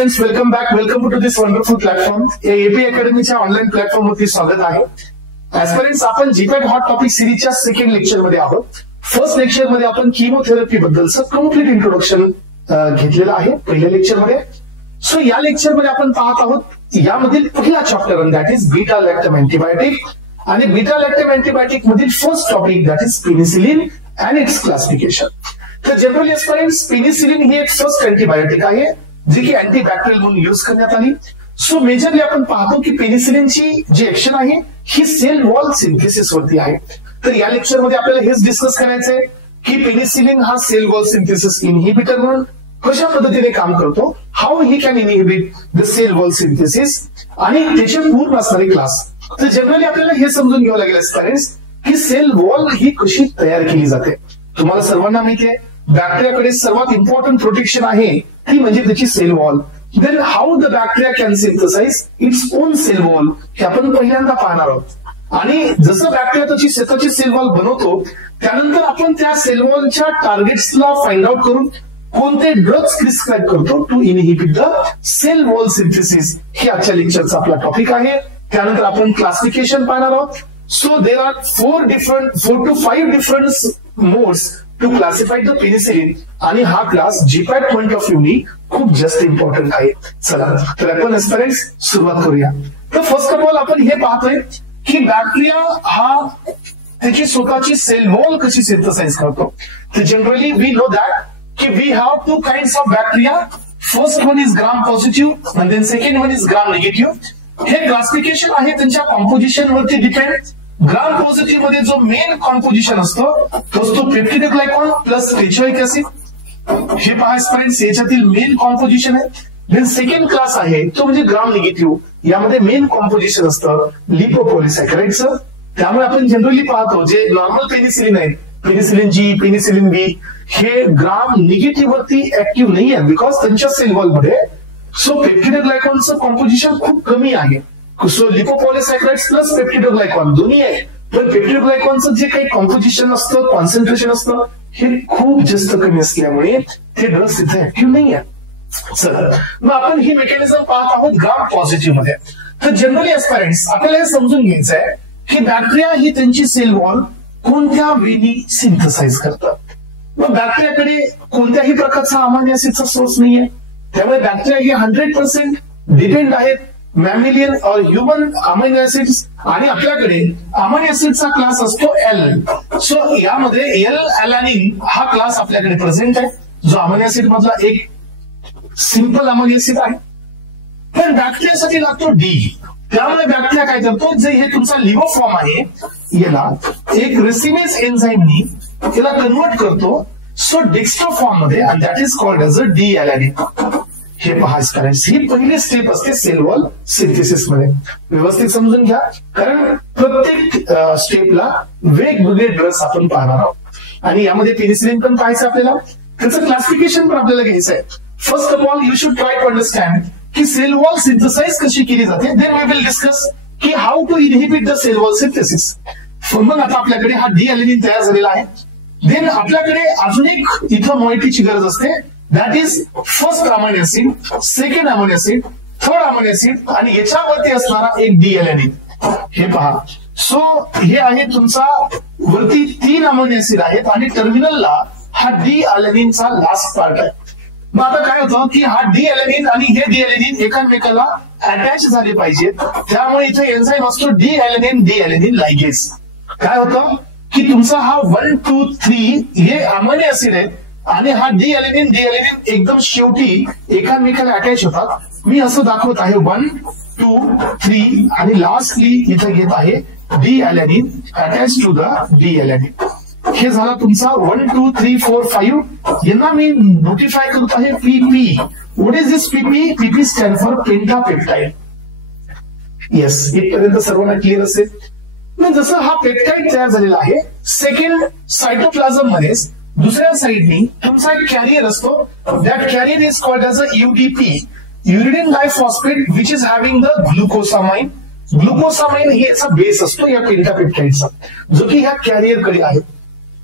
Students, welcome back. Welcome to this wonderful platform. AP अकॅडमीच्या online platform वरती स्वागत आहे. ऍस्पिरंट्स, आपण जीपॅट हॉट टॉपिक सिरीजच्या सेकंड लेक्चर मध्ये आहोत. फर्स्ट लेक्चर मध्ये आपण किमोथेरपी बद्दलचं कम्प्लीट इंट्रोडक्शन घेतलेलं आहे पहिल्या लेक्चर मध्ये. सो या लेक्चर मध्ये आपण पाहत आहोत यामधील पहिला chapter that is beta lactam antibiotic. आणि बीटा लॅक्टम अँटीबायोटिक मधील first topic that is penicillin and its classification. तर जनरली एस्पिरंट्स, पेनिसिलिन ही एक फर्स्ट अँटीबायोटिक आहे जी की अँटीबॅक्टेरियल म्हणून युज करण्यात आली. सो मेजरली आपण पाहतो की पेनिसिलिनची जी ऍक्शन आहे ही सेल वॉल सिंथेसिस वरती आहे. तर या लेक्चर मध्ये आपल्याला हेच डिस्कस करायचंय की पेनिसिलिन हा सेल वॉल सिंथेसिस इनहिबिटर म्हणून कशा पद्धतीने काम करतो, how he can inhibit the cell wall synthesis आणि त्याचे पूर्ण असणारे क्लास. तर जनरली आपल्याला हे समजून घ्यावं लागेल पेरेंट्स की सेल वॉल ही कशी तयार केली जाते. तुम्हाला सर्वांना माहिती आहे बॅक्टेरियाकडे सर्वात इम्पॉर्टंट प्रोटेक्शन आहे ती म्हणजे त्याची cell wall. Then how the bacteria can synthesize its own cell wall हे आपण पहिल्यांदा पाहणार आहोत. आणि जसं बॅक्टेरिया त्याची स्वतःची सेल वॉल बनवतो त्यानंतर आपण त्या सेल वॉलच्या टार्गेट्सला फाइंड आउट करून कोणते ड्रग्स प्रिस्क्राईब करतो to inhibit the cell wall synthesis. हे आजच्या लेक्चरचा आपला टॉपिक आहे. त्यानंतर आपण क्लासिफिकेशन पाहणार आहोत. So there are 4 to 5 different modes to classify the penicillin आणि हा class GPAT point of view नी खूप जास्त इम्पॉर्टंट आहे. चला तर आपण एस्पिरंट्स सुरुवात करूया. तर फर्स्ट ऑफ ऑल आपण हे पाहतोय की बॅक्टेरिया हा त्याची स्वतःची सेल वॉल कशी सिंथसाइज करतो. तर जनरली वी नो दॅट की we have 2 kinds of bacteria. First one is gram positive आणि then second one is gram negative. हे क्लासिफिकेशन आहे त्यांच्या कॉम्पोजिशन वरती डिपेंड. ग्राम पॉझिटिव्ह मध्ये जो मेन कॉम्पोजिशन असतो तो असतो पेप्टिडोग्लायकॉन प्लस स्टेचोइक ऍसिड. हे पहा स्टुडंट्स, याच्यातील मेन कॉम्पोजिशन आहे. देन सेकंड क्लास आहे तो म्हणजे ग्राम निगेटिव्ह. यामध्ये मेन कॉम्पोजिशन असतं लिपोपॉलिसॅकराइडचं. त्यामुळे आपण जनरली पाहतो जे नॉर्मल पेनिसिलिन आहे, पेनिसिलिन जी, पेनिसिलिन बी, हे ग्राम निगेटिव्ह वरती ऍक्टिव्ह नाही आहे बिकॉज त्यांच्या सेल वॉल मध्ये सो पेप्टिडोग्लायकॉनचं कॉम्पोजिशन खूप कमी आहे. सो लिपोपॉलिसॅकराइड्स प्लस पेप्टिडोग्लायकॉन दोन्ही आहे. पण पेप्टिडोग्लायकॉनचं जे काही कॉम्पोजिशन असतं, कॉन्सन्ट्रेशन असतं हे खूप जास्त कमी असल्यामुळे ते ड्रग्स इथे ऍक्टिव्ह नाही आहे. चला मग आपण ही मेकॅनिझम पाहत आहोत ग्राम पॉझिटिव्ह मध्ये. तर जनरली एस्पिरंट्स आपल्याला हे समजून घ्यायचं आहे की बॅक्टेरिया ही त्यांची सेल वॉल कोणत्या वेनी सिंथसाइज करतात. मग बॅक्टेरियाकडे कोणत्याही प्रकारचा अमायनो ऍसिडचा सोर्स नाहीये. त्यामुळे बॅक्टेरिया हे 100% डिपेंड आहेत मॅमिलियन और ह्युमन अमायनो ऍसिड्स. आणि आपल्याकडे अमायनो ऍसिडचा क्लास असतो एल. सो यामध्ये एल अॅलानिन हा क्लास आपल्याकडे प्रेझेंट आहे जो अमायनो ऍसिड मधला एक सिंपल अमायनो ऍसिड आहे. पण बॅक्टेरियासाठी लागतो डी. त्यामुळे बॅक्टेरिया काय करतो, जे हे तुमचा लिव्हर फॉर्म आहे याला एक रेसिनेस एन्झाईमनी याला कन्वर्ट करतो सो डेक्स्ट्रो फॉर्म मध्ये आणि that is called as a D alanine. हे पहा स्टुडंट्स, ही पहिली स्टेप असते सेल वॉल सिंथेसिस मध्ये. व्यवस्थित समजून घ्या कारण प्रत्येक स्टेपला वेगवेगळे ड्रग्स आपण पाहणार आहोत. आणि यामध्ये पेनिसिलिन पण पाहायचं आपल्याला, त्याचं क्लासिफिकेशन पण आपल्याला घ्यायचं आहे. First of all you should try to understand की सेल वॉल सिंथेसाइज कशी केली जाते. देन वी विल डिस्कस की how to inhibit the cell wall synthesis. मग आता आपल्याकडे हा डी अॅलानिन तयार झालेला आहे. देन आपल्याकडे अजून एक इथं मॉइटीची गरज असते. That is first amino acid, second amino acid, third amino acid आणि याच्यावरती असणारा एक डी अॅलानिन. हे पहा, सो हे आहे तुमचा वरती 3 अमायनो ऍसिड आहेत आणि टर्मिनलला हा डी अॅलानिनचा लास्ट पार्ट आहे. मग आता काय होतं की हा डी अॅलानिन आणि हे डी अॅलानिन एकमेकाला अटॅच झाले पाहिजेत. त्यामुळे इथे एन्झाईम असतो डी अॅलानिन लायगेज. काय होतं की तुमचा हा 1, 2, 3 हे अमायनो ऍसिड आहेत आणि हा डी अॅलानिन एकदम शेवटी एकमेकाला अटॅच होतात. मी असं दाखवत आहे 1, 2, 3 आणि लास्टली इथं घेत आहे D alanine attach to the D alanine. हे झाला तुमचा 1, 2, 3, 4, 5. यांना मी नोटिफाय करत आहे पीपी. व्हॉट इज दिस पीपी? पीपी स्टँड फॉर पेंटापेप्टाइड. येस, इथपर्यंत सर्वांना क्लिअर असेल. मग जसं हा पेप्टाइड तयार झालेला आहे, सेकंड सायटोप्लाझम मध्ये दुसऱ्या साईडनी तुमचा एक कॅरियर असतो. That carrier is called as a UDP, uridine diphosphate, which is having the glucosamine. Glucosamine हे याचा बेस असतो या पेंटापेप्टाइडचा जो की ह्या कॅरियरकडे आहे.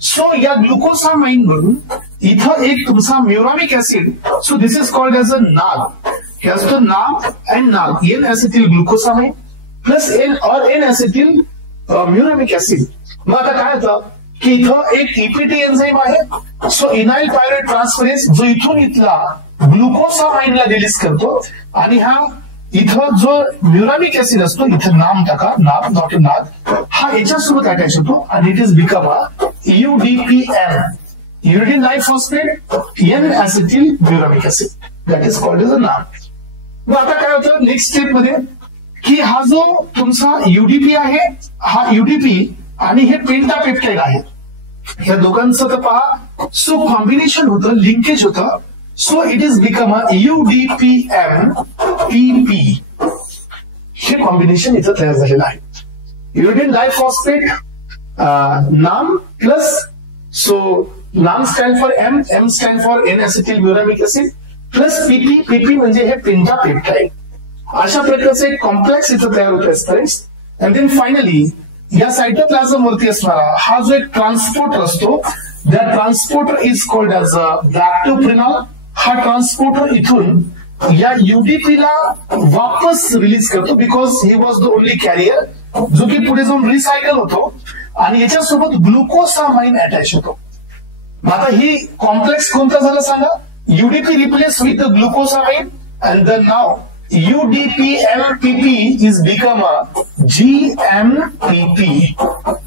सो या ग्लुकोसामाइन वरून इथं एक तुमचा muramic acid, so this is called as a NAG. हे असतं NAG and NAG, N acetyl glucosamine plus N acetyl muramic acid. मग आता काय होतं की इथं एक ईपीटी एन्झाईम आहे, सो इनाइल पायरुवेट ट्रान्सफरेज, जो इथून इथला ग्लुकोसामाइनला रिलीज करतो, आणि हा इथं जो म्युरामिक ऍसिड असतो, इथं नाम टाका, नाग नॉट नाग, हा याच्यासोबत अटॅच होतो आणि it is become a UDPM, uridine diphosphate N acetyl muramic acid, that is called as a NAG. मग आता काय होतं नेक्स्ट स्टेप मध्ये की हा जो तुमचा युडीपी आहे, हा युडीपी आणि हे पेंटापेप्टाइड आहे, या दोघांचं तर पहा सो कॉम्बिनेशन होतं, लिंकेज होतं, so it is become a UDPM PP. हे कॉम्बिनेशन इथं तयार झालेलं आहे. Uridine diphosphate NAM plus, so NAM stand for M stand for N acetyl muramic acid plus PP म्हणजे हे पेंटापेप्टाइड. अशा प्रकारचे एक कॉम्प्लेक्स इथं तयार होतं एस्परेंट्स. अँड देन फायनली या सायटोप्लाझम वरती असणारा हा जो एक ट्रान्सपोर्टर असतो, that transporter is called as a lactoprenol. हा ट्रान्सपोर्टर इथून या युडीपीला वापस रिलीज करतो, because he was the only carrier, जो की पुढे जाऊन रिसायकल होतो आणि याच्यासोबत ग्लुकोसामाइन अटॅच होतो. आता ही कॉम्प्लेक्स कोणता झाला सांगा, UDP replace with the glucosamine and then नाव UDPMPP is become a GMPP.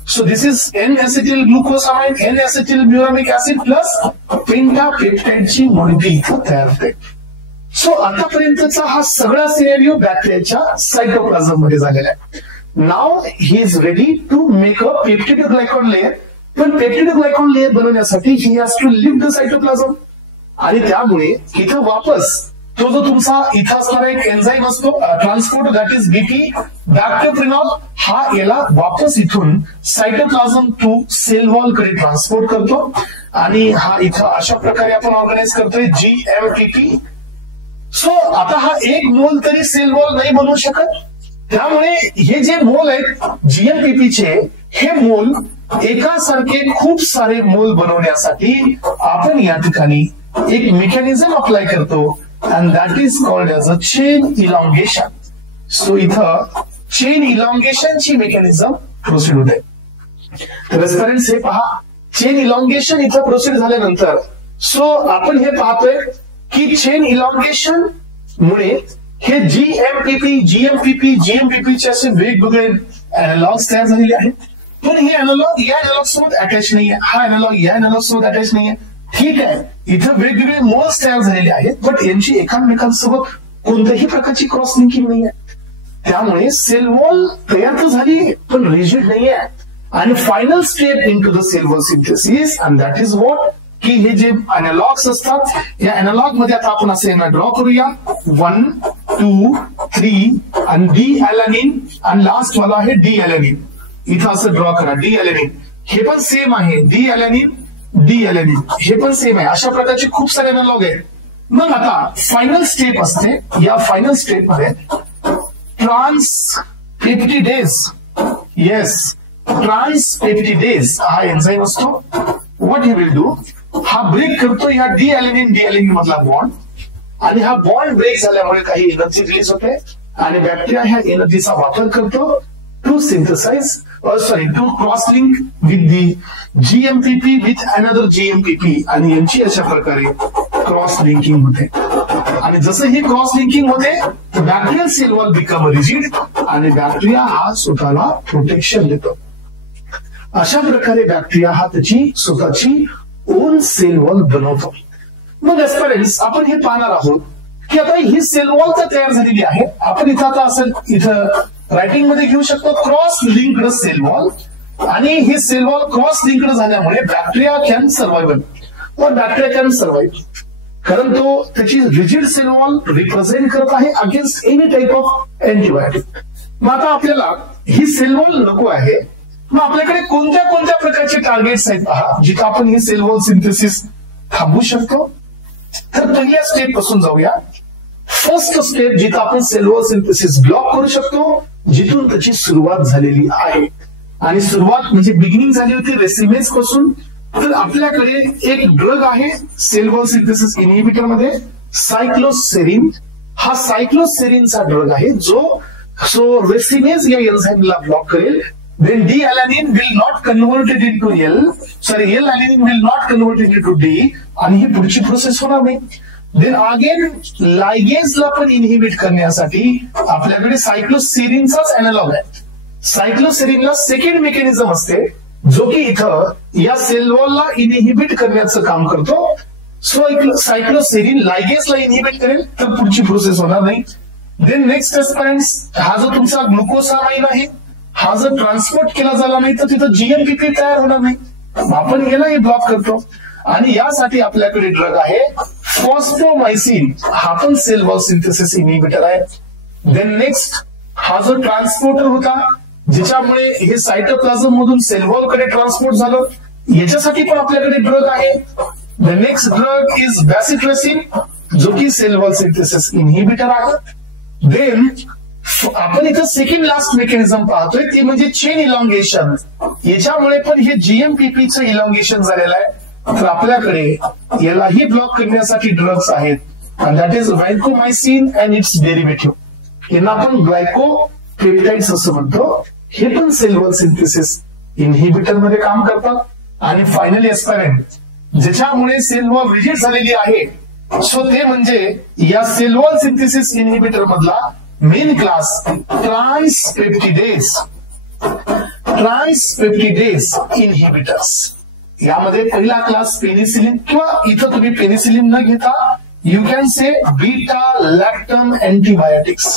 So this is N-acetyl glucosamine, N-acetyl muramic acid plus pentapeptide ची मॉलिक्युल इथं तयार होते. सो आतापर्यंतचा हा सगळा सिनेरिओ बॅक्टेरियाच्या सायटोप्लाझम मध्ये झालेला आहे. नाव he is ready to make a peptidoglycan layer. पण पेप्टिडोग्लायकॉन लेअर बनवण्यासाठी he has to leave the cytoplasm, आणि त्यामुळे इथं वापस तो जो तुमचा इथं असणारा एक एन्झाईम असतो ट्रान्सपोर्ट, दॅट इज BP लॅक्टोप्रिनॉल, हा याला वापस इथून सायटोप्लाझम टू सेल वॉल कडे ट्रान्सपोर्ट करतो, आणि हा इथं अशा प्रकारे आपण ऑर्गनाइज करतोय GMPP. सो आता हा एक मोल तरी सेल वॉल नाही बनवू शकत, त्यामुळे हे जे मोल आहेत GMPP चे, हे मोल एकासारखे खूप सारे मोल बनवण्यासाठी आपण या ठिकाणी एक मेकॅनिझम अप्लाय करतो, and that is called as a chain elongation. So इथं chain elongation ची मेकॅनिझम प्रोसीड होते. तर स्टुडंट्स हे पहा, चेन इलॉंगेशन इथं प्रोसीड झाल्यानंतर सो आपण हे पाहतोय की चेन इलॉंगेशन मुळे हे GMPP चे असे वेगवेगळे अॅनालॉग्स तयार झालेले आहेत. पण हे अॅनालॉग या अॅनालॉग सोबत अटॅच नाहीये, हा अॅनालॉग या अॅनालॉग सोबत अटॅच नाहीये. ठीक आहे, इथं वेगवेगळे मोल्स तयार झालेले आहेत, बट यांची एकामेकांसोबत कोणत्याही प्रकारची क्रॉस लिंकिंग नाहीये. त्यामुळे सेल वॉल तयार तर झाली पण रिजिड नाहीये. आणि final step in to the cell wall synthesis, and that is what की हे जे अॅनालॉग्स असतात, या अॅनालॉग मध्ये आता आपण असे यांना ड्रॉ करूया. 1, 2, 3 आणि डी अॅलॅनिन, आणि लास्ट वाला आहे डी अॅलॅनिन. इथं असं ड्रॉ करा डी अॅलॅनिन. हे पण सेम आहे, डी अॅलॅनिन हे पण सेम आहे. अशा प्रकारचे खूप सारे अॅनालॉग आहेत. मग आता फायनल स्टेप असते, या फायनल स्टेप मध्ये ट्रान्सपेप्टिडेज, येस ट्रान्सपेप्टिडेज हा एन्झाईम असतो. व्हॉट ही विल डू, हा ब्रेक करतो या डी अॅलॅनिन मधला बॉन्ड, आणि हा बॉन्ड ब्रेक झाल्यामुळे काही एनर्जी रिलीज होते, आणि बॅक्टेरिया ह्या एनर्जीचा वापर करतो to synthesize to cross link with the GMPP with another GMPP, आणि यांची अशा प्रकारे क्रॉस लिंकिंग होते. आणि जसं ही क्रॉस लिंकिंग होते, bacterial cell wall become rigid, आणि बॅक्टेरिया हा स्वतःला प्रोटेक्शन देतो. अशा प्रकारे बॅक्टेरिया हा त्याची स्वतःची ओन सेल वॉल बनवतो. मग एस्पेरेंट्स आपण हे पाहणार आहोत की आता ही सेल वॉल तर तयार झालेली आहे. आपण इथं आता असं इथं रायटिंग मध्ये घेऊ शकतो क्रॉस लिंक्ड सेल वॉल, आणि ही सेल वॉल क्रॉस लिंक्ड झाल्यामुळे बॅक्टेरिया कॅन सर्व्हायव्हल, और बॅक्टेरिया कॅन सर्व्हाइव्ह, कारण तो त्याची रिजिड सेल वॉल रिप्रेझेंट करत आहे against any type of antibiotic. मग आता आपल्याला ही सेल वॉल नको आहे, मग आपल्याकडे कोणत्या कोणत्या प्रकारचे टार्गेट्स आहेत पहा, जिथं आपण ही सेल वॉल सिंथेसिस थांबवू शकतो. तर पहिल्या स्टेप पासून जाऊया. फर्स्ट स्टेप जिथं आपण सेल वॉल सिंथेसिस ब्लॉक करू शकतो, जिथून त्याची सुरुवात झालेली आहे, आणि सुरुवात म्हणजे बिगिनिंग झाली होती रेसिमेज पासून. तर आपल्याकडे एक ड्रग आहे सेल वॉल सिंथेसिस इनहिबिटर मध्ये, सायक्लोसेरिन. हा सायक्लोसेरिनचा ड्रग आहे जो रेसिनेज या एन्झाईमला ब्लॉक करेल. Then D-alanine will not convert it into L-alanine will not convert it into D, आणि ही पुढची प्रोसेस होणार नाही. देन अगेन लायगेजला पण इनहिबिट करण्यासाठी आपल्याकडे सायक्लोसेरिनचाच अॅनालॉग आहे. सायक्लोसेरिनला सेकंड मेकॅनिझम असते जो की इथं या सेल वॉलला इनहिबिट करण्याचं काम करतो. सो सायक्लोसेरिन लायगेजला इनहिबिट करेल तर पुढची प्रोसेस होणार नाही. देन नेक्स्ट एस्परंट्स, हा जो तुमचा ग्लुकोसामाइन आहे, हा जर ट्रान्सपोर्ट केला झाला नाही तर तिथं जीएमपीपी तयार होणार नाही. आपण याला हे ब्लॉक करतो आणि यासाठी आपल्याकडे ड्रग आहे फॉस्फोमायसिन. हा पण सेल वॉल सिंथेसिस इनहिबिटर आहे. देन नेक्स्ट, हा जो ट्रान्सपोर्टर होता ज्याच्यामुळे हे सायटोप्लाझम मधून सेल वॉल कडे ट्रान्सपोर्ट झालं, याच्यासाठी पण आपल्याकडे ड्रग आहे. द नेक्स्ट ड्रग इज बॅसिट्रेसिन जो की सेल वॉल सिंथेसिस इनहिबिटर आहे. देन आपण इथं सेकंड लास्ट मेकॅनिझम पाहतोय ती म्हणजे चेन इलॉंगेशन. याच्यामुळे पण हे जीएमपीपीचं इलॉंगेशन झालेलं आहे. तर आपल्याकडे यालाही ब्लॉक करण्यासाठी ड्रग्स आहेत, that is vancomycin and its derivative. यांना आपण ग्लायकोपेप्टाइड्स असं म्हणतो. हे पण सेल वॉल सिंथेसिस इनहिबिटर मध्ये काम करतात. आणि फायनली एस्परंट ज्याच्यामुळे सेल वॉल रिजिड झालेली आहे, सो ते म्हणजे या सेल वॉल सिंथेसिस इनहिबिटर मधला मेन क्लास ट्रान्सपेप्टिडेज इनहिबिटर्स. यामध्ये पहिला क्लास पेनिसिलिन, किंवा इथं तुम्ही पेनिसिलिन न घेता you can say beta lactam antibiotics.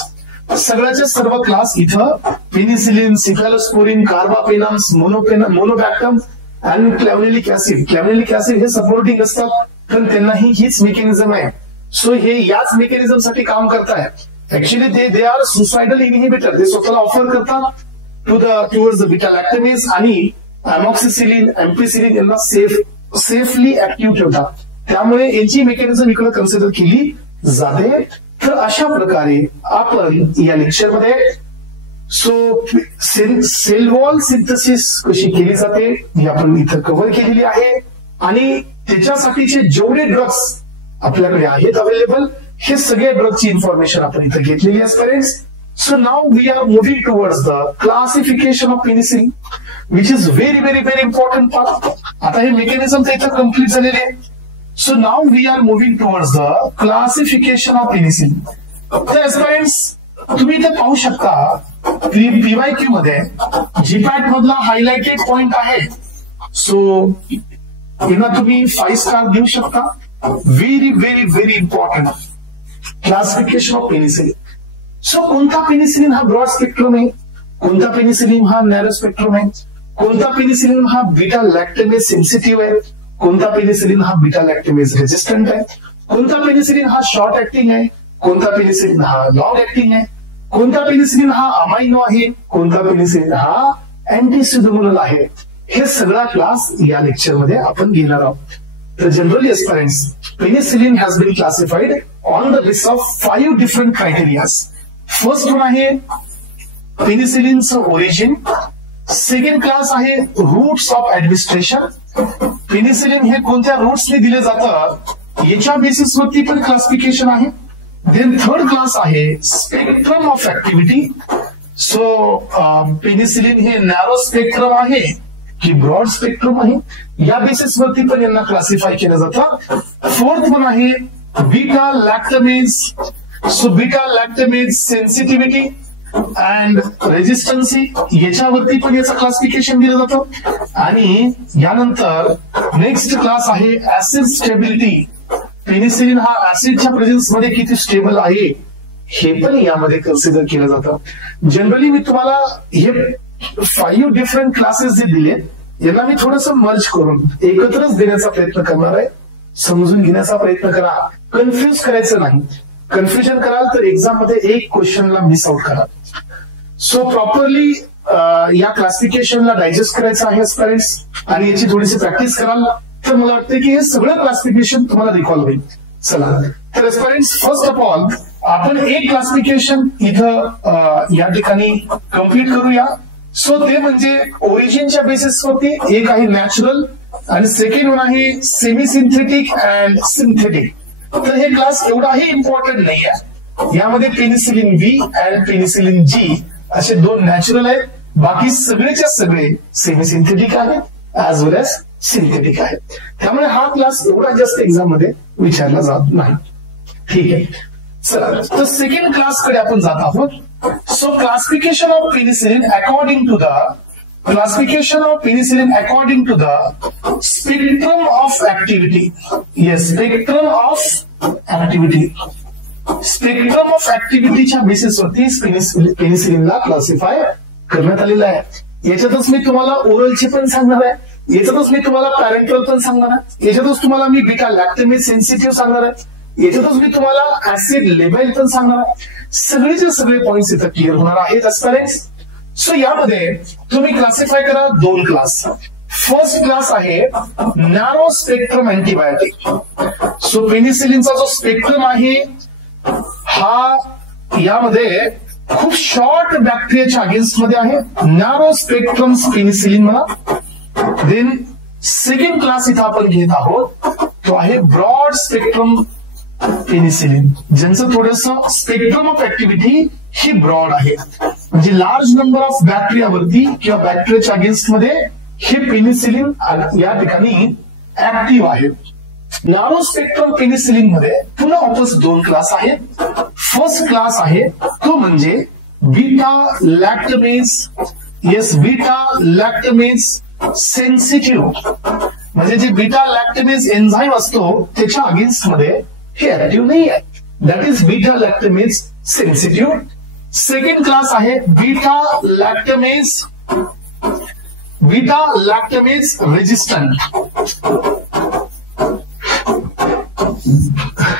सगळ्याचे सर्व क्लास इथं पेनिसिलिन, सिफॅलोस्पोरिन, कार्बापेनम्स, मोनोबॅक्टम आणि क्लॅव्हनिलिक ऍसिड. क्लॅव्हनिलिक ऍसिड हे सपोर्टिंग असतात पण त्यांनाही हीच मेकॅनिझम आहे. सो हे याच मेकॅनिझम साठी काम करतायत. Actually they are suicidal inhibitor. ते स्वतःला ऑफर करतात टुवर्ड्स बीटा लॅक्टमेज आणि अमॉक्सिसिलिन, एम्पिसिलिन यांना सेफली ऍक्टिव्ह ठेवतात. त्यामुळे यांची मेकॅनिझम इकडे कन्सिडर केली जाते. तर अशा प्रकारे आपण या लेक्चरमध्ये सेल वॉल सिंथेसिस कशी केली जाते ही आपण इथं कव्हर केलेली आहे. आणि त्याच्यासाठीचे जेवढे ड्रग्स आपल्याकडे आहेत अवेलेबल, हे सगळे ड्रगची इन्फॉर्मेशन आपण इथं घेतलेली आहे students. So now we are moving towards the classification of penicillin, which is very very very important part. आता हे मेकॅनिझम तर इथं कम्प्लीट झालेले आहे. So now we are moving towards the classification of penicillin. तर स्टुडंट्स तुम्ही इथे पाहू शकता पीवायक्यू मध्ये जीपॅट मधला हायलाइटेड पॉइंट आहे. सो यांना तुम्ही 5 स्टार देऊ शकता. Very very very important classification of penicillin. So कोणता पेनिसिलिन हा ब्रॉड स्पेक्ट्रम आहे, कोणता पेनिसिलिन हा नॅरो स्पेक्ट्रम आहे, कोणता पेनिसिलिन हा बीटा लॅक्टमेज सेन्सिटिव्ह आहे, कोणता पेनिसिलिन हा बीटा लॅक्टमेज रेजिस्टंट आहे, कोणता पेनिसिलिन हा शॉर्ट ऍक्टिंग आहे, कोणता पेनिसिलिन हा लॉंग ऍक्टिंग आहे, कोणता पेनिसिलिन हा अमायनो आहे, कोणता पेनिसिलिन हा अँटीसिडोमोनल आहे. हे सगळा क्लास या लेक्चर मध्ये आपण घेणार आहोत. तर generally aspirants, penicillin has been classified on the basis of 5 different criterias. First one आहे पेनिसिलिनचं ओरिजिन. सेकंड क्लास आहे रूट्स ऑफ ऍडमिनिस्ट्रेशन. पेनिसिलिन हे कोणत्या रूट्सने दिले जातं याच्या बेसिसवरती पण क्लासिफिकेशन आहे. देन थर्ड क्लास आहे spectrum of activity. So penicillin हे नॅरो स्पेक्ट्रम आहे की ब्रॉड स्पेक्ट्रम आहे, या बेसिसवरती पण यांना क्लासिफाय केलं जातं. फोर्थ वन आहे beta lactamase. So beta lactamase sensitivity and resistancy याच्यावरती पण याचं क्लासिफिकेशन दिलं जातं. आणि यानंतर नेक्स्ट क्लास आहे ऍसिड स्टेबिलिटी. पेनिसिलिन हा ऍसिडच्या प्रेझेन्स मध्ये किती स्टेबल आहे हे पण यामध्ये कन्सिडर केलं जातं. जनरली मी तुम्हाला हे 5 डिफरंट क्लासेस जे दिले यांना मी थोडंसं मर्ज करून एकत्रच देण्याचा प्रयत्न करणार आहे. समजून घेण्याचा प्रयत्न करा, कन्फ्युज करायचं नाही. कन्फ्युजन कराल तर एक्झाम मध्ये एक क्वेश्चनला मिस आउट कराल. सो प्रॉपरली या क्लासिफिकेशनला डायजेस्ट करायचं आहे स्टुडंट्स, आणि याची थोडीशी प्रॅक्टिस कराल तर मला वाटतं की हे सगळं क्लासिफिकेशन तुम्हाला रिकॉल होईल. चला तर स्टुडंट्स, फर्स्ट ऑफ ऑल आपण एक क्लासिफिकेशन इथं या ठिकाणी कम्प्लीट करूया. सो ते म्हणजे ओरिजिनच्या बेसिसवरती एक आहे नॅचरल आणि सेकंड वन आहे सेमी सिंथेटिक अँड सिंथेटिक. तर हे क्लास एवढाही इम्पॉर्टंट नाही आहे. यामध्ये penicillin V and penicillin G असे दोन नॅचरल आहेत, बाकी सगळेच्या सगळे सेमी सिंथेटिक आहेत ऍज वेल एज सिंथेटिक आहेत. त्यामुळे हा क्लास एवढा जास्त एक्झाम मध्ये विचारला जात नाही. ठीक आहे, चला तर सेकंड क्लास कडे आपण जात आहोत. So classification of penicillin according to the spectrum of activity. Yes, spectrum of activity च्या बेसिसवरती पेनिसिलिनला क्लासिफाय करण्यात आलेलं आहे. याच्यातच मी तुम्हाला ओरलचे पण सांगणार आहे, याच्यातच मी तुम्हाला पॅरेंटल पण सांगणार आहे, याच्यातच तुम्हाला मी बीटा लॅक्टमेज सेन्सिटिव्ह सांगणार आहे, याच्यातच मी तुम्हाला ऍसिड लेबल पण सांगणार आहे. सगळेचे सगळे पॉइंट्स इथं क्लिअर होणार आहेत एस्पिरंट्स. सो यामध्ये तुम्ही क्लासिफाय करा दोन क्लास. फर्स्ट क्लास आहे नॅरो स्पेक्ट्रम अँटीबायोटिक. सो पेनिसिलिनचा जो स्पेक्ट्रम आहे हा यामध्ये खूप शॉर्ट बॅक्टेरियाच्या अगेन्स्ट मध्ये आहे, नॅरो स्पेक्ट्रम पेनिसिलिन म्हणा. देन सेकंड क्लास इथं आपण घेत आहोत तो आहे ब्रॉड स्पेक्ट्रम पेनिसिलिन, ज्यांचं थोडस स्पेक्ट्रम ऑफ ऍक्टिव्हिटी ही ब्रॉड आहे, म्हणजे लार्ज नंबर ऑफ बॅक्टेरियावरती किंवा बॅक्टेरियाच्या अगेन्स्ट मध्ये हे पेनिसिलिन या ठिकाणी ऍक्टिव्ह आहे. नॅरो स्पेक्ट्रम पेनिसिलिन मध्ये पुन्हा वापस दोन क्लास आहेत. फर्स्ट क्लास आहे तो म्हणजे beta लॅक्टमेज. Yes, beta lactamase sensitive, म्हणजे जे बीटा लॅक्टमेज एन्झाईम असतो त्याच्या अगेन्स्ट मध्ये हे ऍक्टिव्ह नाही आहे. That is beta lactamase sensitive. Second class आहे beta lactamase resistant.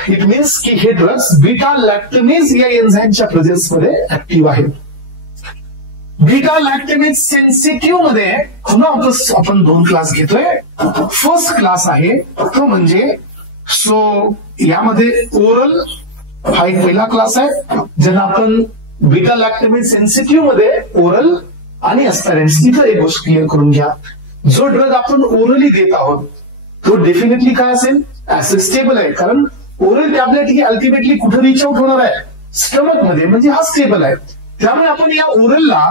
It means की हे ड्रग्स बीटा लॅक्टमेज या एन्झाईमच्या प्रेझेन्स मध्ये ऍक्टिव्ह आहेत. बीटा लॅक्टमेज सेन्सिटिव्ह मध्ये पुन्हा आपण दोन क्लास घेतोय. फर्स्ट क्लास आहे तो म्हणजे यामध्ये ओरल हा एक पहिला क्लास आहे, ज्यांना आपण बीटा लॅक्टमेज सेन्सिटिव्ह मध्ये ओरल आणि एस्पिरंट्स. इथं एक गोष्ट क्लिअर करून घ्या, जो ड्रग आपण ओरली देत आहोत तो डेफिनेटली काय असेल, ऍसिड स्टेबल आहे. कारण ओरल टॅबलेट ही अल्टिमेटली कुठे रिच आउट होणार आहे, स्टमक मध्ये, म्हणजे हा स्टेबल आहे. त्यामुळे आपण या ओरलला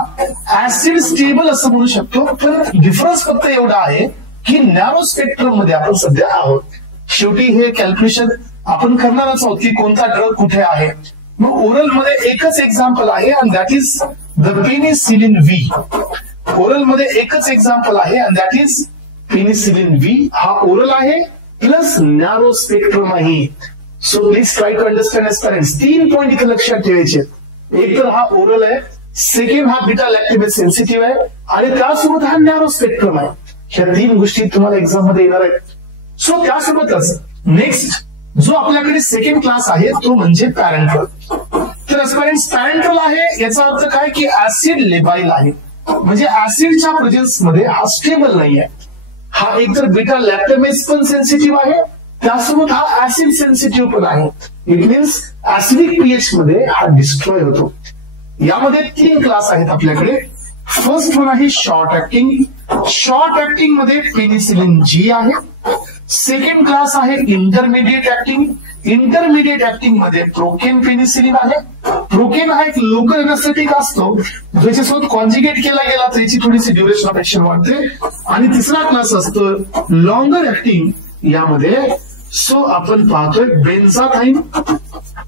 ऍसिड स्टेबल असं म्हणू शकतो. पण डिफरन्स फक्त एवढा आहे की नॅरो स्पेक्ट्रम मध्ये आपण सध्या आहोत. शेवटी हे कॅल्क्युलेशन आपण करणारच आहोत की कोणता ड्रग कुठे आहे. मग ओरल मध्ये एकच एक्झाम्पल आहे आणि that is the penicillin V. Oral मध्ये एकच एक्झाम्पल आहे आणि दॅट इज पेनिसिलिन व्ही. हा ओरल आहे प्लस नॅरो स्पेक्ट्रम आहे. So please try to understand aspirants. 3 point इथे लक्षात ठेवायचे. एक तर हा ओरल आहे, सेकंड हा बीटा लॅक्टमेज सेन्सिटिव्ह आहे आणि त्यासोबत हा नॅरो स्पेक्ट्रम आहे. ह्या 3 गोष्टी तुम्हाला एक्झाम मध्ये येणार आहेत. सो त्यासोबतच नेक्स्ट जो आपल्याकडे सेकंड क्लास आहे तो म्हणजे पॅरेंटल. तर एस्पिरंट्स पॅरेंटल आहे याचा अर्थ काय की ऍसिड लेबाईल आहे, म्हणजे ऍसिडच्या प्रेझेन्स मध्ये हा स्टेबल नाही आहे. हा एकतर बीटा लॅक्टमेज पण सेन्सिटिव्ह आहे, त्यासोबत हा ऍसिड सेन्सिटिव्ह पण आहे. इट मीन्स ऍसिडिक पीएच मध्ये हा डिस्ट्रॉय होतो. यामध्ये 3 क्लास आहेत आपल्याकडे. फर्स्ट वन आहे शॉर्ट ऍक्टिंग. शॉर्ट ऍक्टिंग मध्ये पेनिसिलिन जी आहे. सेकंड क्लास आहे इंटरमिडिएट ऍक्टिंग. इंटरमिडिएट ऍक्टिंग मध्ये प्रोकेन पेनिसिलिन आहे. प्रोकेन हा एक लोकल एनेस्थेटिक असतो, ज्याच्यासोबत कॉन्जुगेट केला गेला त्याची थोडीशी ड्युरेशन ऑफ ऍक्शन वाढते. आणि तिसरा क्लास असतो लॉंगर ऍक्टिंग. यामध्ये आपण पाहतोय बेन्झाथाइन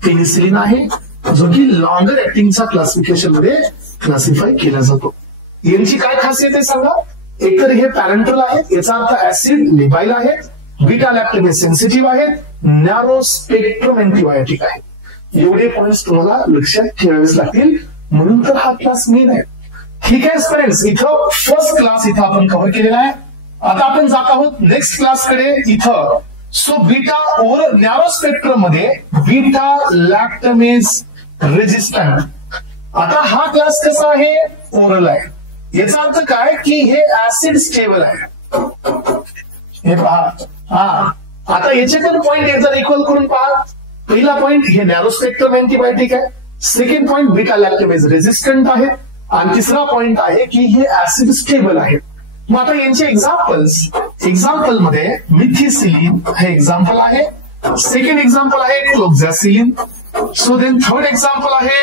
पेनिसिलिन आहे, जो की लॉंगर ऍक्टिंगच्या क्लासिफिकेशन मध्ये क्लासिफाय केला जातो. यांची काय खासियत आहे सांगा. एकतर हे पॅरेंटल आहेत, याचा अर्थ ऍसिड लेबाईल आहे, बीटा लॅक्टमेज सेन्सिटिव्ह आहेत, नॅरो स्पेक्ट्रम अँटीबायोटिक आहे. एवढे पॉइंट्स तुम्हाला लक्षात ठेवावेच लागतील, म्हणून तर हा क्लास मेन आहे. ठीक आहे स्टुडंट्स, इथं फर्स्ट क्लास इथं आपण कव्हर केलेला आहे. आता आपण जात आहोत नेक्स्ट क्लासकडे. इथं बीटा ओरल नॅरो स्पेक्ट्रम मध्ये बीटा लॅक्टमेज रेजिस्टंट. आता हा क्लास कसा आहे, ओरल आहे. याचा अर्थ काय की हे ऍसिड स्टेबल आहे. हे पहा, आता याचे पण पॉइंट एकदा इक्वल करून पहा. पहिला पॉइंट हे नॅरो स्पेक्ट्रम अँटीबायोटिक आहे, second point beta lactamase resistant आहे, आणि तिसरा पॉइंट आहे की हे ऍसिड स्टेबल आहे. मग आता यांचे एक्झाम्पल मध्ये मिथिसिलिन हे एक्झाम्पल आहे. सेकंड एक्झाम्पल आहे क्लोक्झॅसिलिन. सो देन थर्ड एक्झाम्पल आहे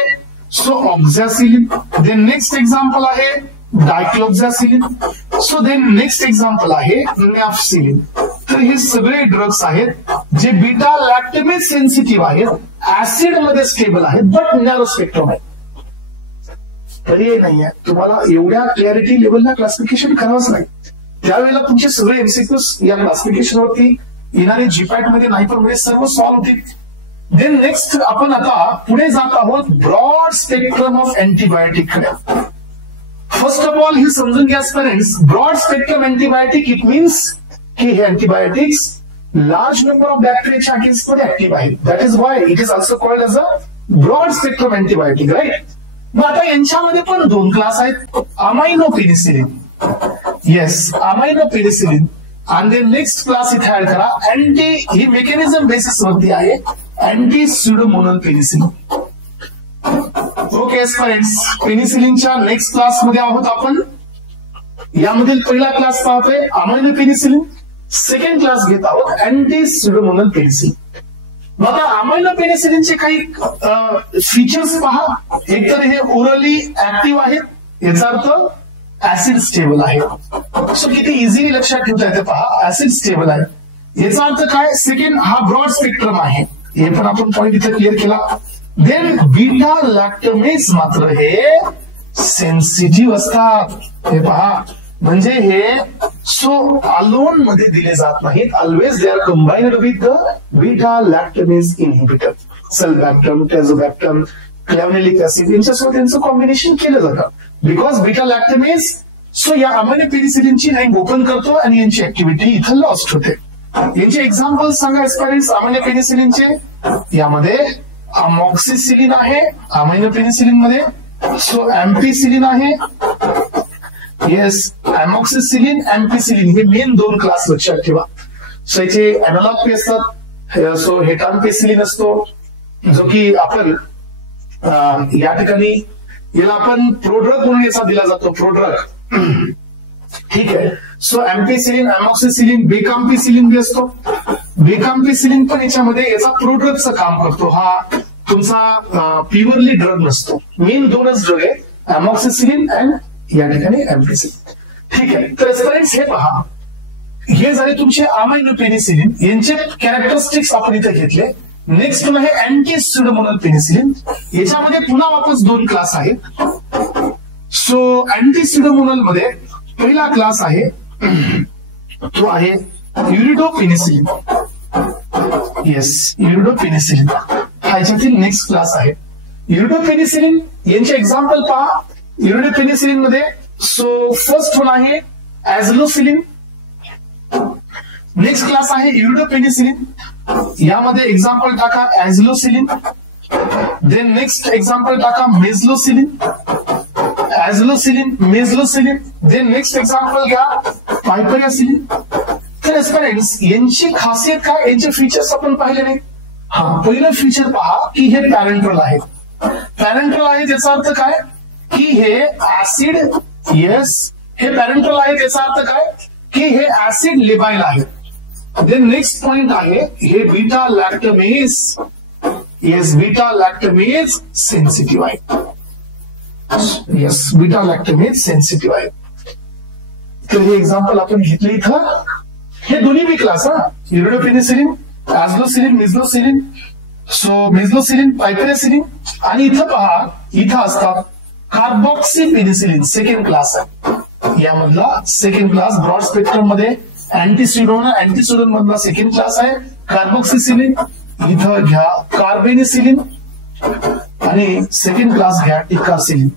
सो ऑक्झॅसिलिन. देन नेक्स्ट एक्झाम्पल आहे डायक्लोक्झॅसिलिन. सो देन नेक्स्ट एक्झाम्पल आहे नॅफ्सिलिन. तर हे सगळे ड्रग्स आहेत जे बीटा लॅक्टमेज सेन्सिटिव्ह आहेत, ऍसिड मध्ये स्टेबल आहेत, बट नॅरो स्पेक्ट्रम आहे. पर्याय नाही आहे, तुम्हाला एवढ्या क्लॅरिटी लेवलला क्लासिफिकेशन करावंच नाही. त्यावेळेला तुमचे सगळे एमसीक्यूज या क्लासिफिकेशन वरती येणारे जीपॅट मध्ये नाही पण मध्ये सर्व सॉल्व्ह होतील. देन नेक्स्ट आपण आता पुढे जात आहोत ब्रॉड स्पेक्ट्रम ऑफ अँटीबायोटिक कडे. फर्स्ट ऑफ ऑल हे समजून घ्या students, broad spectrum antibiotic it means की हे अँटीबायोटिक्स लार्ज नंबर ऑफ बॅक्टेरियाच्या अगेन्स्ट मध्ये ऍक्टिव्ह आहेत. That is why it is also called as a broad spectrum antibiotic, right. मग आता यांच्यामध्ये पण दोन क्लास आहेत, amino penicillin. Yes, amino penicillin. आणि देन नेक्स्ट क्लास इथे ऍड करा अँटी, ही मेकॅनिझम बेसिस वरती आहे, anti pseudomonal penicillin. Okay friends, पेनिसिलिनच्या नेक्स्ट क्लास मध्ये आहोत आपण. यामधील पहिला क्लास पाहतोय अमायनो पेनिसिलिन, सेकंड क्लास घेत आहोत अँटी स्युडोमोनल पेनिसिलिन. मग आता अमायनो पेनिसिलिनचे काही फीचर्स पहा. एकतर हे ओरली ऍक्टिव्ह आहेत, याचा अर्थ ऍसिड स्टेबल आहे. सो किती इझिली लक्षात ठेवता येते पहा, ऍसिड स्टेबल आहे याचा अर्थ काय. सेकंड, हा ब्रॉड स्पेक्ट्रम आहे, हे पण आपण पॉईंट इथे क्लिअर केला. देन बीटा लॅक्टमेज मात्र हे सेन्सिटिव्ह असतात. हे पहा, म्हणजे हे सो अलोन मध्ये दिले जात नाहीत, always they are combined with the beta lactamase inhibitor. Sulbactam, tazobactam, clavulanic acid यांच्यासोबत यांचं कॉम्बिनेशन केलं जातं. बिकॉज बीटा लॅक्टमेज सो या अमायनो पेनिसिलिनची लाईन ओपन करतो आणि यांची ऍक्टिव्हिटी इथं लॉस्ट होते. यांचे एक्झाम्पल सांगा एक्सपेरियन्स अमायनो पेनिसिलिनचे. यामध्ये अमॉक्सिसिलिन आहे अमायनो पेनिसिलिन मध्ये, सो एम्पिसिलिन आहे. येस, अमॉक्सिसिलिन, एम्पिसिलिन हे मेन दोन क्लास लक्षात ठेवा. सो याचे अॅनालॉग पे असतात. सो हेटानपेसिलिन असतो जो की आपण या ठिकाणी याला आपण प्रोड्रग म्हणून याचा दिला जातो, प्रोड्रग. ठीक आहे. सो एम्पिसिलिन, अमॉक्सिसिलिन, बेकाम्पिसिलिन बी असतो. बेकाम्पिसिलिन पण याच्यामध्ये याचा प्रोड्रगचं काम करतो. हा तुमचा प्युअरली ड्रग नसतो. मेन दोनच ड्रग आहे, अमॉक्सिसिलिन अँड या ठिकाणी एम्पिसिलिन. ठीक आहे. तर स्टुडंट्स हे पहा, हे झाले तुमचे अमायनो पेनिसिलिन. यांचे कॅरेक्टरिस्टिक्स आपण इथे घेतले. नेक्स्ट आहे अँटी स्युडोमोनल पेनिसिलिन. याच्यामध्ये पुन्हा वापस दोन क्लास आहेत. सो अँटी स्युडोमोनल मध्ये पहिला क्लास आहे तो आहे युरिडोपेनिसिलिन. येस, युरिडोपेनिसिलिन हा याच्यातील नेक्स्ट क्लास आहे. युरिडोपेनिसिलिन यांचे एक्झाम्पल पहा. युरिडोपेनिसिलिन मध्ये सो फर्स्ट वन आहे ऍझलोसिलिन. नेक्स्ट क्लास आहे युरिडोपेनिसिलिन. यामध्ये एक्झाम्पल टाका ऍझलोसिलिन. देन नेक्स्ट एक्झाम्पल टाका मेझलोसिलिन. ऍझलोसिलिन, मेझलोसिलिन. देन नेक्स्ट एक्झाम्पल घ्या पायपरियासिलिन. तर स्टुडंट्स यांची खासियत काय, यांचे फीचर्स आपण पाहिले नाही. हा, पहिलं फीचर पहा की हे पॅरेंट्रल आहेत. पॅरेंट्रल आहे याचा अर्थ काय की हे ऍसिड, येस हे पॅरेंट्रल आहे याचा अर्थ काय की हे ऍसिड लिबाइल आहे. देन नेक्स्ट पॉइंट आहे हे beta लॅक्टमेज. Yes, beta lactamase sensitive आहे. येस, बीटा लॅक्टमेज सेन्सिटिव्ह आहे. तर हे एक्झाम्पल आपण घेतले इथं. हे दोन्ही बी क्लास हा, युरिडोपेनिसिलिन, ऍझलोसिलिन, मेझलोसिलिन. सो मेझलोसिलिन, पायपरियासिलिन. आणि इथं पहा, इथं असतात कार्बॉक्सी पेनिसिलिन, सेकंड क्लास आहे. यामधला सेकंड क्लास ब्रॉड स्पेक्ट्रम मध्ये अँटीस्युडोन मधला सेकंड क्लास आहे कार्बोक्सिसिलिन. इथं घ्या कार्बेनिसिलिन आणि सेकंड क्लास घ्या टिकारसिलिन.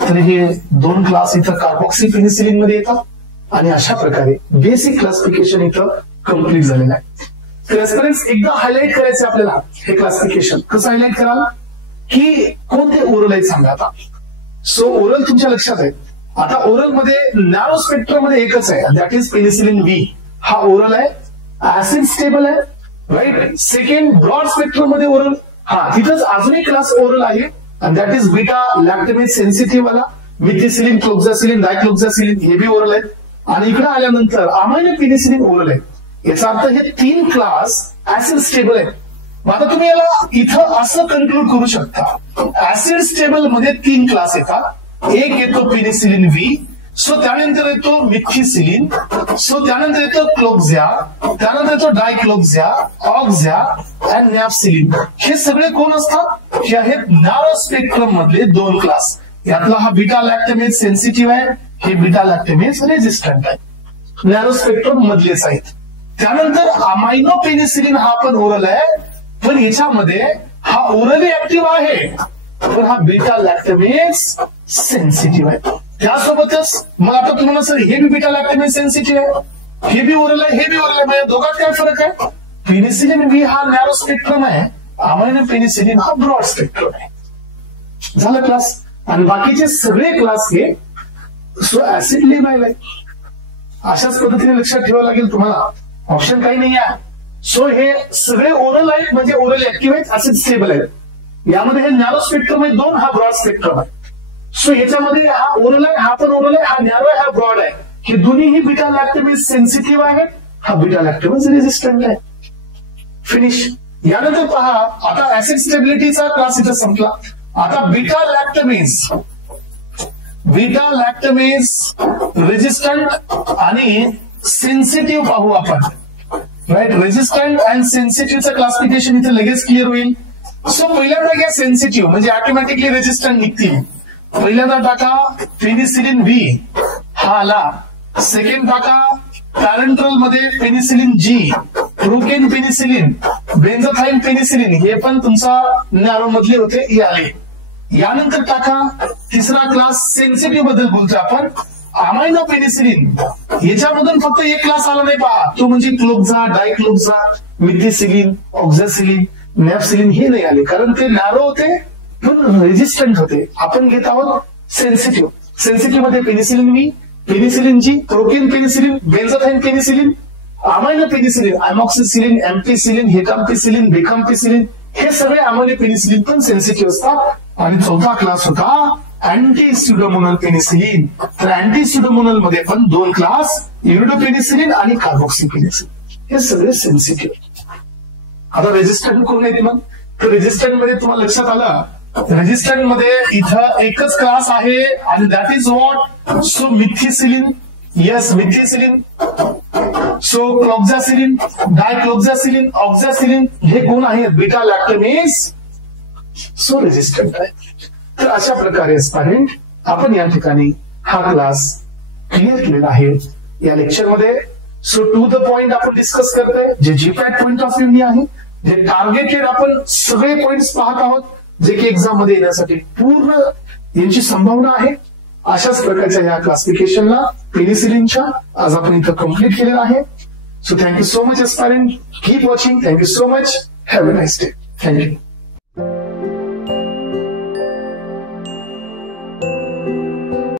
तर हे दोन क्लास इथं कार्बोक्सी पेनिसिलिन मध्ये येतात आणि अशा प्रकारे बेसिक क्लासिफिकेशन इथं कम्प्लीट झालेलं आहे. तर स्टुडंट्स एकदा हायलाइट करायचं आपल्याला हे क्लासिफिकेशन. कसं हायलाइट कराल की कोणते ओरल आहेत सांगा आता. सो ओरल तुमच्या लक्षात आहे. आता ओरल मध्ये नॅरो स्पेक्ट्रम मध्ये एकच आहे, दॅट इज पेनिसिलिन व्ही. हा ओरल आहे, ऍसिड स्टेबल आहे, राईट. सेकंड ब्रॉड स्पेक्ट्रम मध्ये ओरल, हा तिथंच अजून एक क्लास ओरल आहे that is beta lactamase sensitive वाला. मिथिसिलिन, क्लोक्झॅसिलिन, डायक्लोक्झॅसिलिन हे बी ओरल आहेत. आणि इकडे आल्यानंतर अमायनो पेनिसिलिन ओरल आहे. याचा अर्थ हे तीन क्लास ऍसिड स्टेबल आहेत. आता तुम्ही याला इथं असं कन्क्लूड करू शकता, ऍसिड टेबल मध्ये 3 क्लास येतात. एक येतो पेनिसिलिन व्ही, सो त्यानंतर येतो मिथिसिलिन, सो त्यानंतर येतो क्लोक्झा, त्यानंतर येतो डायक्लोक्झा, ऑक्झा अँड नॅप्सिलिन. हे सगळे कोण असतात? हे आहेत नॅरो स्पेक्ट्रम मधले 2 क्लास. यातला हा बीटा लॅक्टमेज सेन्सिटिव्ह आहे, हे बीटा लॅक्टमेज रेजिस्टंट आहे. नॅरो स्पेक्ट्रम मधलेच आहेत. त्यानंतर अमायनो पेनिसिलिन हा पण ओरल आहे, पण याच्यामध्ये हा ओरली ऍक्टिव्ह आहे, पण हा बीटा लॅक्टमेज सेन्सिटिव्ह आहे. त्यासोबतच मग आता तुम्हाला सर हे बी बीटा लॅक्टमेज सेन्सिटिव्ह आहे, हे बी ओरल आहे, हे बी ओरल आहे, म्हणजे दोघात काय फरक आहे? पेनिसिलिन व्ही हा नॅरो स्पेक्ट्रम आहे, अमायनो पेनिसिलिन हा ब्रॉड स्पेक्ट्रम आहे. झालं क्लास. आणि बाकीचे सगळे क्लास हे सो ऍसिड लिबाइल आहे. अशाच पद्धतीने लक्षात ठेवावं लागेल तुम्हाला, ऑप्शन काही नाही आहे. सो हे सगळे ओरल आहेत, म्हणजे ओरल ऍक्टिव्ह आहेत, ऍसिड स्टेबल आहेत. यामध्ये हे नॅरो स्पेक्ट्रम आहे 2, हा ब्रॉड स्पेक्ट्रम आहे. सो याच्यामध्ये हा ओरल आहे, हा पण ओरल आहे, हा नॅरो आहे, हा ब्रॉड आहे. हे दोन्हीही बीटा लॅक्टमेज सेन्सिटिव्ह आहेत, हा बीटा लॅक्टमेज रेजिस्टंट आहे. फिनिश. यानंतर पहा, आता ऍसिड स्टेबिलिटीचा क्लास इथं संपला. आता बीटा लॅक्टमेज रेजिस्टंट आणि सेन्सिटिव्ह पाहू आपण. राईट, रेजिस्टंट अँड सेन्सिटिव्हचं क्लासिफिकेशन इथे लगेच क्लिअर होईल. सो पहिल्यांदा घ्या सेन्सिटिव्ह, म्हणजे ऑटोमॅटिकली रेजिस्टंट निघतील. पहिल्यांदा टाका पेनिसिलिन व्ही हा आला. सेकंड टाका पॅरेंट्रल मध्ये penicillin G, procaine penicillin, benzathine penicillin, हे पण तुमचा नॅरो मधले होते, हे आले. यानंतर टाका तिसरा क्लास सेन्सिटिव्ह बद्दल बोलतोय आपण, अमायनो पेनिसिलिन. याच्यामधून फक्त एक क्लास आला नाही पहा, तो म्हणजे क्लोक्झा, डायक्लोक्झा, मिथिसिलिन, ऑक्झॅसिलिन, नॅप्सिलिन हे नाही आले, कारण ते नॅरो होते पण रेजिस्टंट होते. आपण घेत आहोत सेन्सिटिव्ह. सेन्सिटिव्ह मध्ये penicillin V, penicillin G, procaine penicillin, benzathine penicillin, amino penicillin, amoxicillin, ampicillin, hecampicillin, bacampicillin, हे सगळे अमायनो पेनिसिलिन पण सेन्सिटिव्ह असतात. आणि चौथा क्लास होता अँटी स्युडोमोनल पेनिसिलिन. तर अँटी स्युडोमोनल मध्ये पण 2 क्लास, इरिडोपेनिसिलिन आणि कार्बोक्सिपेनिसिलिन, हे सगळे सेन्सिटिव्ह. आता रेजिस्टंट कोण आहे मग? तर रेजिस्टंट मध्ये तुम्हाला लक्षात आलं, रेजिस्टंट मध्ये इथं एकच क्लास आहे आणि that is what? So methicillin, yes methicillin, so cloxacillin, dicloxacillin, oxacillin, हे कोण आहेत? बीटा लॅक्टमेज सो रेजिस्टंट आहे. तर अशा प्रकारे स्टुडंट आपण या ठिकाणी हा क्लास क्लिअर केलेला आहे या लेक्चरमध्ये. सो टू द पॉइंट आपण डिस्कस करतोय, जे जीपॅट पॉइंट ऑफ व्ह्यू आहे, जे टार्गेटेड आपण सगळे पॉइंट्स पाहत आहोत, जे की एक्झाम मध्ये येण्यासाठी पूर्ण यांची संभावना आहे. अशाच प्रकारच्या या क्लासिफिकेशनला पेनिसिलिनच्या आज आपण इथं कम्प्लीट केलेलं आहे. So thank you so much aspirant, keep watching. Thank you so much. Have a nice day. Thank you.